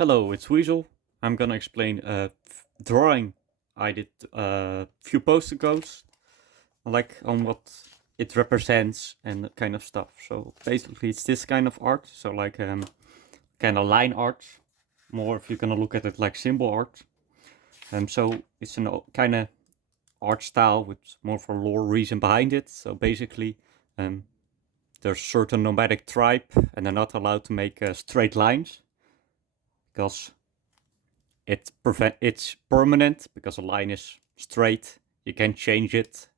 Hello, it's Weasel. I'm gonna explain a drawing I did a few posts ago, like on what it represents and that kind of stuff. So basically, it's this kind of art. So like kind of line art, more if you're gonna look at it like symbol art. So it's an kind of art style with more for lore reason behind it. So basically, there's certain nomadic tribe and they're not allowed to make straight lines because it's permanent, because a line is straight, you can't change it.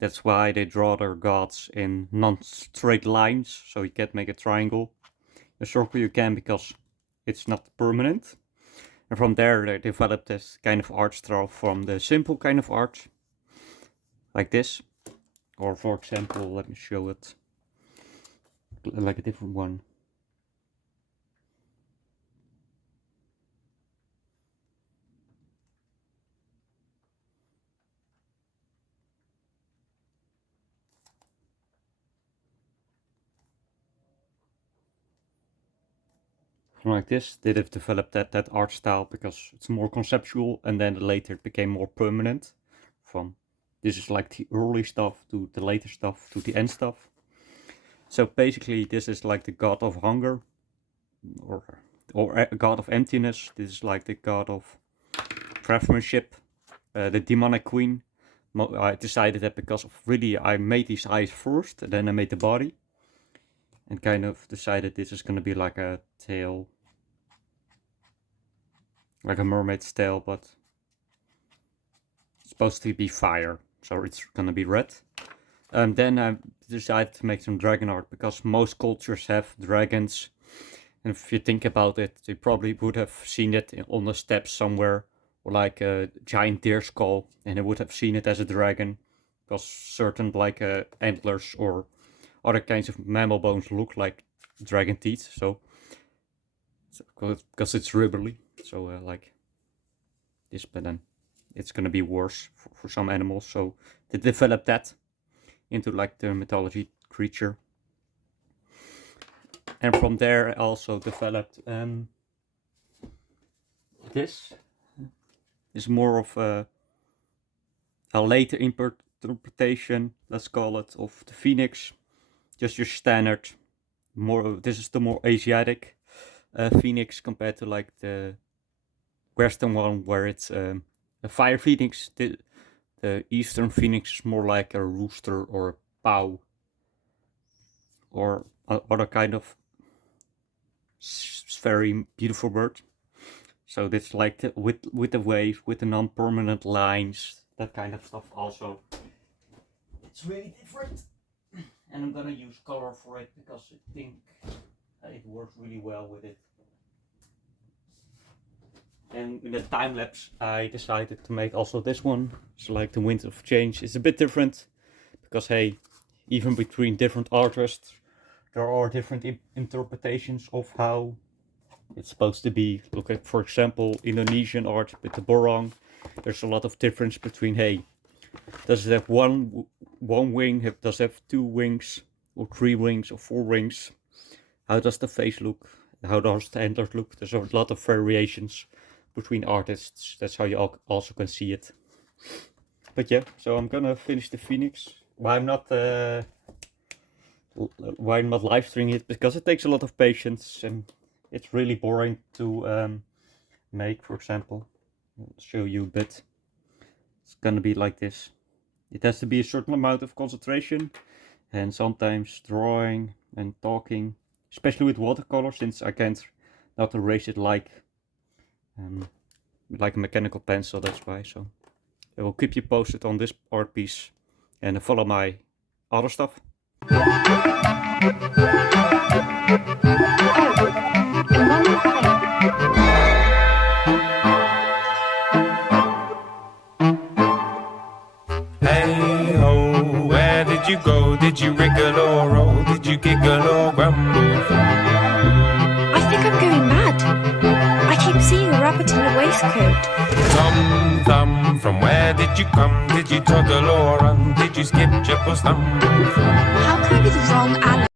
That's why they draw their gods in non-straight lines, so you can't make a triangle. A circle you can because it's not permanent. And from there they developed this kind of art style from the simple kind of art, like this. Or for example, let me show it, like a different one. Like this, they have developed that art style because it's more conceptual, and then later it became more permanent. From this is like the early stuff to the later stuff to the end stuff. So basically, this is like the god of hunger, or a god of emptiness. This is like the god of craftsmanship, the demonic queen. I decided that because of really, I made these eyes first, and then I made the body. And kind of decided this is going to be like a tail, like a mermaid's tail, but it's supposed to be fire, so it's going to be red. And then I decided to make some dragon art because most cultures have dragons. And if you think about it, you probably would have seen it on the steps somewhere, or like a giant deer skull, and they would have seen it as a dragon, because certain like antlers or other kinds of mammal bones look like dragon teeth. So because it's ribbly, so like this, but then it's gonna be worse for some animals. So they developed that into like the mythology creature, and from there I also developed this is more of a later interpretation, let's call it, of the phoenix. Just your standard, this is the more Asiatic phoenix compared to like the Western one where it's a fire phoenix. The Eastern phoenix is more like a rooster or a pow, or other kind of very beautiful bird. So that's like with the wave, with the non-permanent lines, that kind of stuff also. It's really different. And I'm gonna use color for it because I think it works really well with it. And in the time lapse, I decided to make also this one. So like the Wind of Change is a bit different because hey, even between different artists, there are different interpretations of how it's supposed to be. Look at, for example, Indonesian art with the borong. There's a lot of difference between, hey, does it have one wing? Does it have 2 wings, or 3 wings, or 4 wings? How does the face look? How does the antlers look? There's a lot of variations between artists. That's how you also can see it. But yeah, so I'm gonna finish the phoenix. Why I'm not live streaming it? Because it takes a lot of patience and it's really boring to make. For example, I'll show you a bit. It's gonna be like this. It has to be a certain amount of concentration, and sometimes drawing and talking, especially with watercolor, since I can't not erase it like a mechanical pencil. That's why. So I will keep you posted on this art piece, and follow my other stuff. Did you go? Did you wriggle or roll? Did you giggle or grumble? I think I'm going mad. I keep seeing a rabbit in a waistcoat. Tom Thumb, from where did you come? Did you toddle or run? Did you skip, jump or stumble? How can I be the wrong animal?